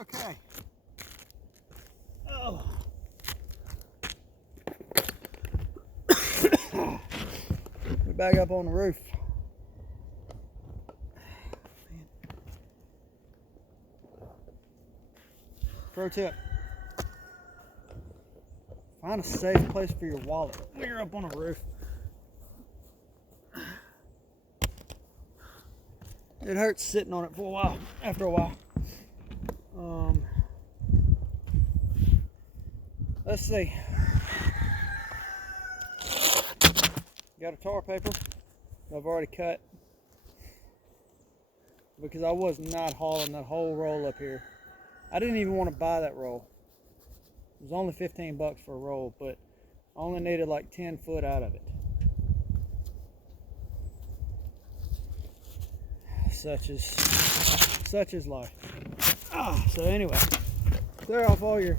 Okay. Oh. We're back up on the roof. Man. Pro tip. Find a safe place for your wallet when you're up on a roof. It hurts sitting on it for a while, after a while. Let's see. Got a tar paper I've already cut because I was not hauling that whole roll up here. I didn't even want to buy that roll. It was only 15 bucks for a roll, but I only needed like 10 foot out of it. Such is life. So anyway, clear off all your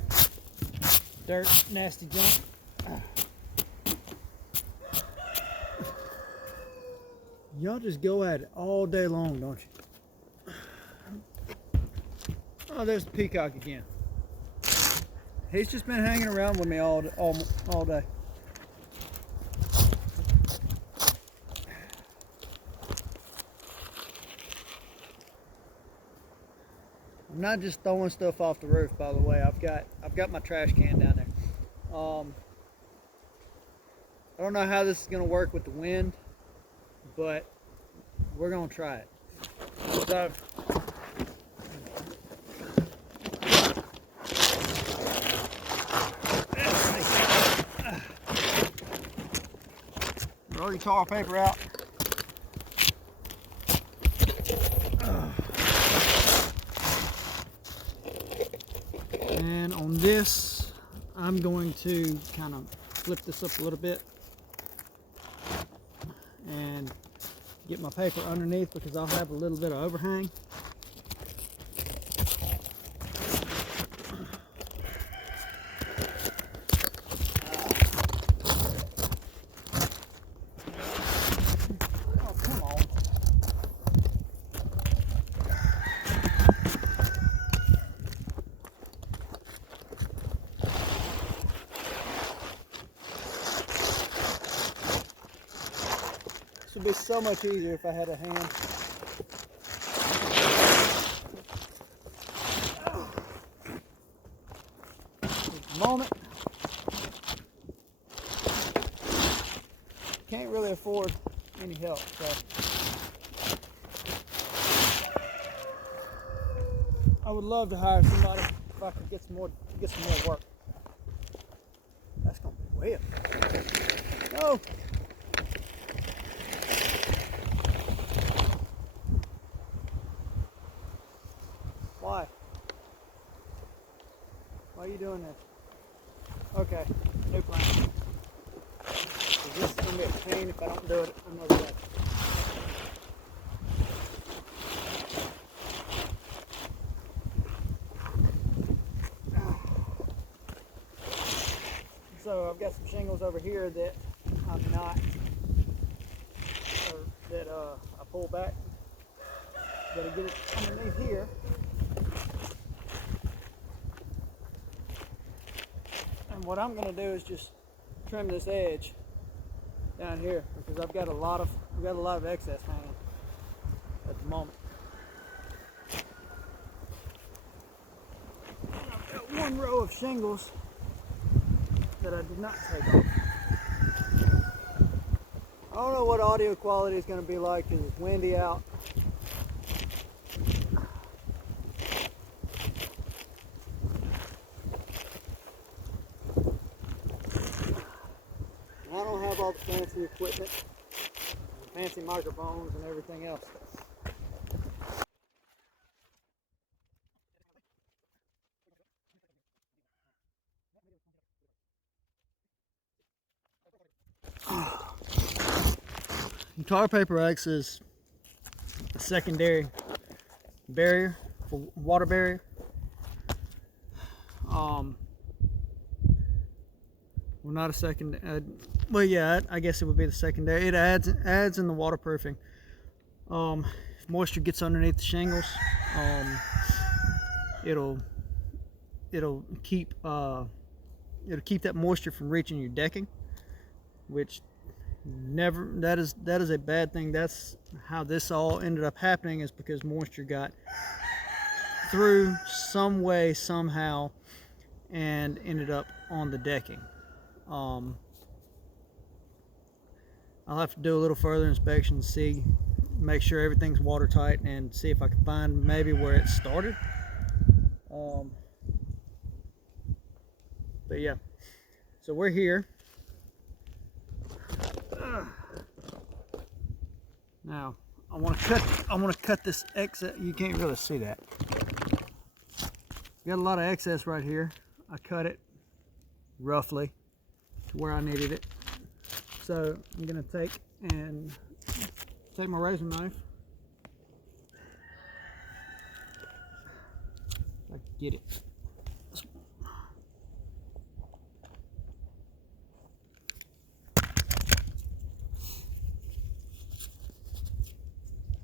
dirt, nasty junk. Y'all just go at it all day long, don't you? Oh, there's the peacock again. He's just been hanging around with me all day. I'm not just throwing stuff off the roof, by the way. I've got my trash can down there. I don't know how this is going to work with the wind, but we're going to try it. So, roll your tar paper out. And on this, I'm going to kind of flip this up a little bit and get my paper underneath because I'll have a little bit of overhang. Oh, come on. This would be so much easier if I had a hand. At the moment, can't really afford any help, so I would love to hire somebody if I could get some more work. That's gonna be way up. Oh. Why? Why are you doing this? Okay, new plan. This is going to be a pain if I don't do it another day. So I've got some shingles over here that I'm not, or that I pull back. Gotta get it underneath here. And what I'm going to do is just trim this edge down here because I've got a lot of excess hanging at the moment. And I've got one row of shingles that I did not take off. I don't know what audio quality is going to be like because it's windy out. I don't have all the fancy equipment, the fancy microphones and everything else. Tar paper acts as a secondary barrier, for water barrier. Well, not a second. Well, yeah, I guess it would be the secondary. It adds in the waterproofing. If moisture gets underneath the shingles, it'll keep that moisture from reaching your decking, which that is a bad thing. That's how this all ended up happening, is because moisture got through some way, somehow, and ended up on the decking. I'll have to do a little further inspection to make sure everything's watertight, and see if I can find maybe where it started. But yeah, so we're here. Now I want to cut this excess. You can't really see that. Got a lot of excess right here. I cut it roughly to where I needed it. So I'm gonna take my razor knife. If I can get it.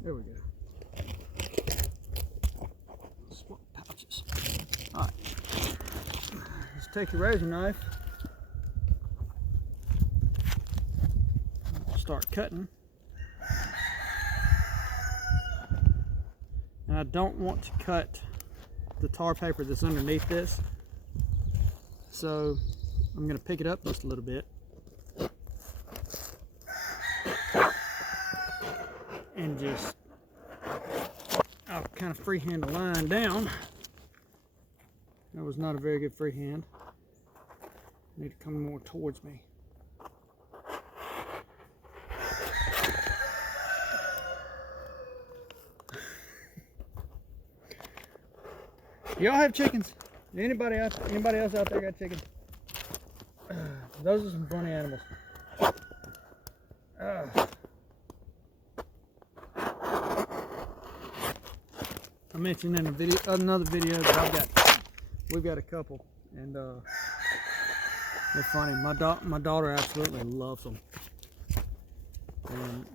There we go. Swap pouches. All right. Just take your razor knife. Start cutting. And I don't want to cut the tar paper that's underneath this, so I'm going to pick it up just a little bit and just I'll kind of freehand the line down. That was not a very good freehand. I need to come more towards me. Y'all have chickens? Anybody else out there got chickens? Those are some funny animals. I mentioned in another video that we've got a couple, and they're funny. My daughter absolutely loves them. And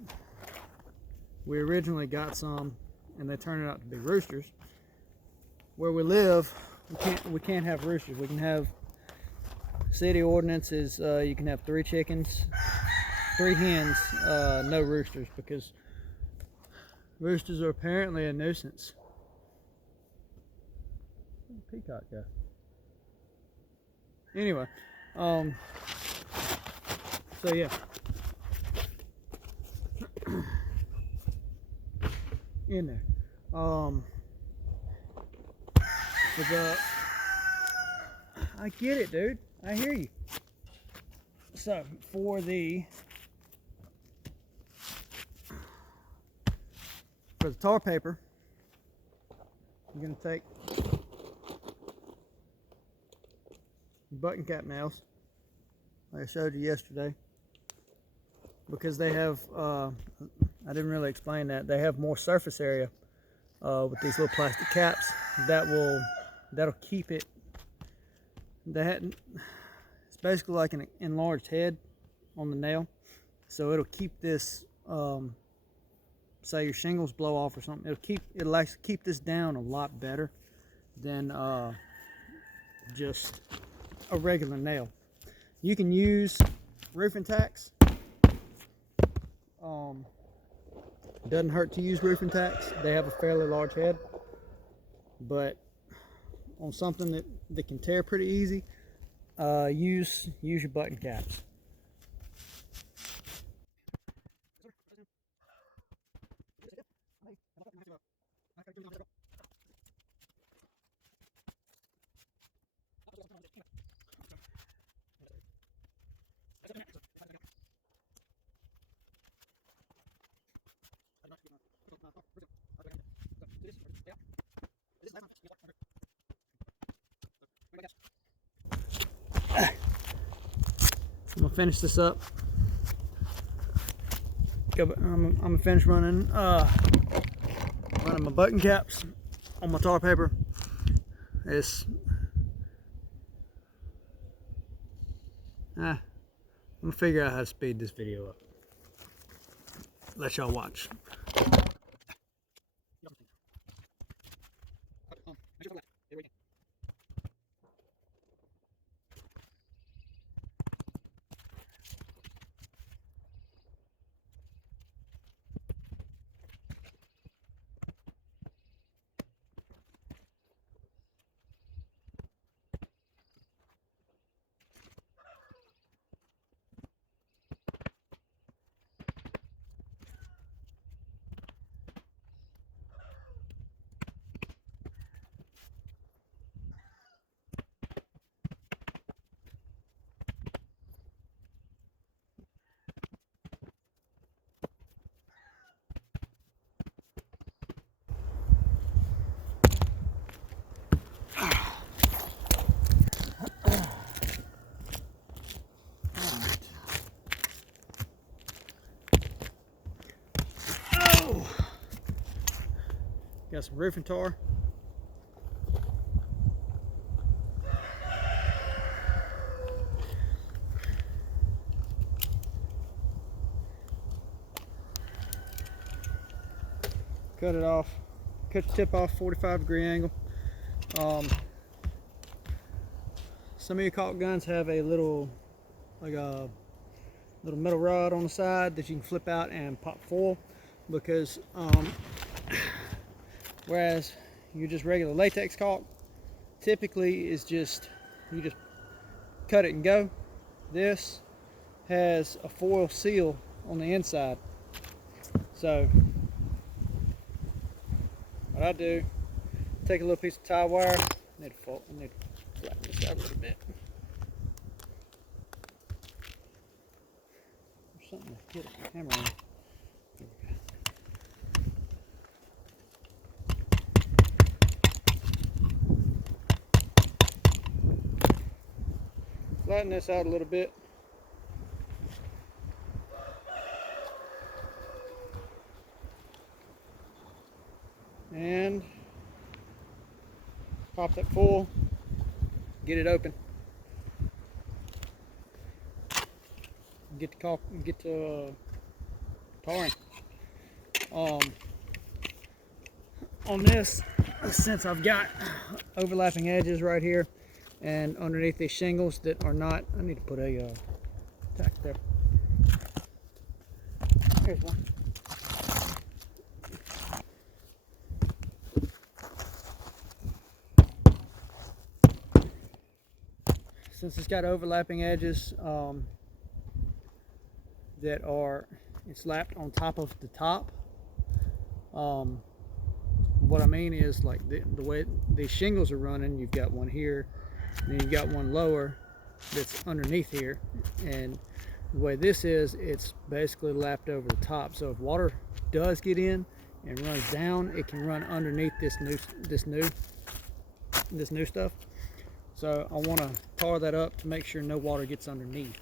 we originally got some, and they turned out to be roosters. Where we live, we can't have roosters. We can have, city ordinances, you can have 3 chickens, 3 hens, no roosters, because roosters are apparently a nuisance. Where'd the peacock go? Anyway, so yeah. In there. I get it, dude. I hear you. So for the tar paper, I'm gonna take button cap nails, like I showed you yesterday, because they have. I didn't really explain that they have more surface area with these little plastic caps that'll keep it. It's basically like an enlarged head on the nail, so it'll keep this. Say your shingles blow off or something, it'll actually keep this down a lot better than just a regular nail. You can use roofing tacks. Doesn't hurt to use roofing tacks. They have a fairly large head, but on something that can tear pretty easy, use your button caps. I'm gonna finish this up. I'm gonna finish running my button caps on my tar paper. I'm gonna figure out how to speed this video up. Let y'all watch. Got some roofing tar. Cut it off. Cut the tip off 45-degree angle. Some of your caulk guns have a little, like a little metal rod on the side that you can flip out and pop foil, because whereas you just regular latex caulk typically is just, you just cut it and go. This has a foil seal on the inside. So what I do, take a little piece of tie wire, I need to flatten this out a little bit. There's something to hit a hammer on. There we go. Flatten this out a little bit. And pop that full, get it open. Get the caulk, get the tarring. On this, since I've got overlapping edges right here and underneath these shingles that are not, I need to put a tack there. Here's one. Since it's got overlapping edges that are, it's lapped on top of the top. What I mean is, like the way these shingles are running, you've got one here, and then you've got one lower that's underneath here, and the way this is, it's basically lapped over the top. So if water does get in and runs down, it can run underneath this new stuff. So I want to tar that up to make sure no water gets underneath.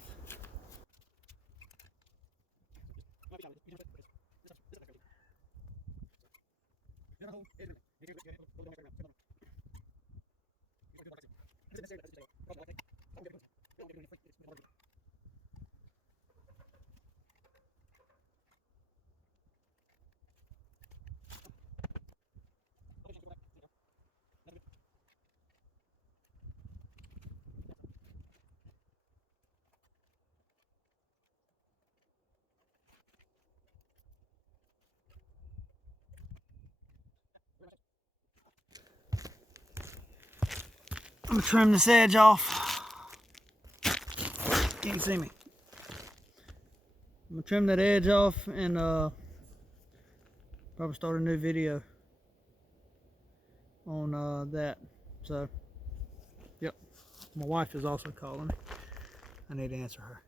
I'm gonna trim this edge off. Can't see me. I'm gonna trim that edge off and probably start a new video on that. So, yep. My wife is also calling. I need to answer her.